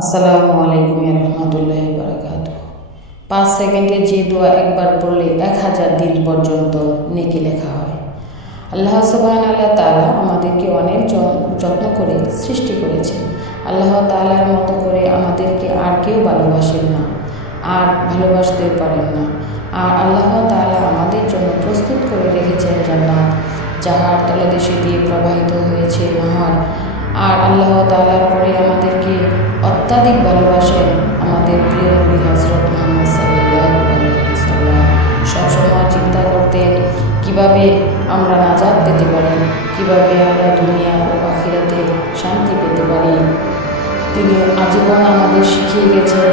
আসসালামু আলাইকুম রহমতুল্লাহ বারাকাত পাঁচ সেকেন্ডে যে দোয়া একবার পড়লে এক হাজার দিন পর্যন্ত নেকি লেখা হয়। আল্লাহ সুবাহান আল্লাহ তালা আমাদেরকে অনেক যত্ন করে সৃষ্টি করেছেন। আল্লাহ তালার মতো করে আমাদেরকে আর কেউ ভালোবাসেন না, আর ভালোবাসতে পারেন না। আর আল্লাহ তাআলা আমাদের জন্য প্রস্তুত করে রেখেছেন জান্নাত, যাহার তলাদেশে দিয়ে প্রবাহিত হয়েছে নহর। আর আল্লাহ তালার পরে আমাদেরকে অত্যাধিক ভালোবাসেন আমাদের প্রিয় নবী হজরত মোহাম্মদ সাল্লাহ সবসময় চিন্তা করতেন, কীভাবে আমরা নাজাদ পেতে পারি, কীভাবে আমরা দুনিয়া ও আখিরাতে শান্তি পেতে পারি। তিনি আজীবন আমাদের শিখিয়ে গেছেন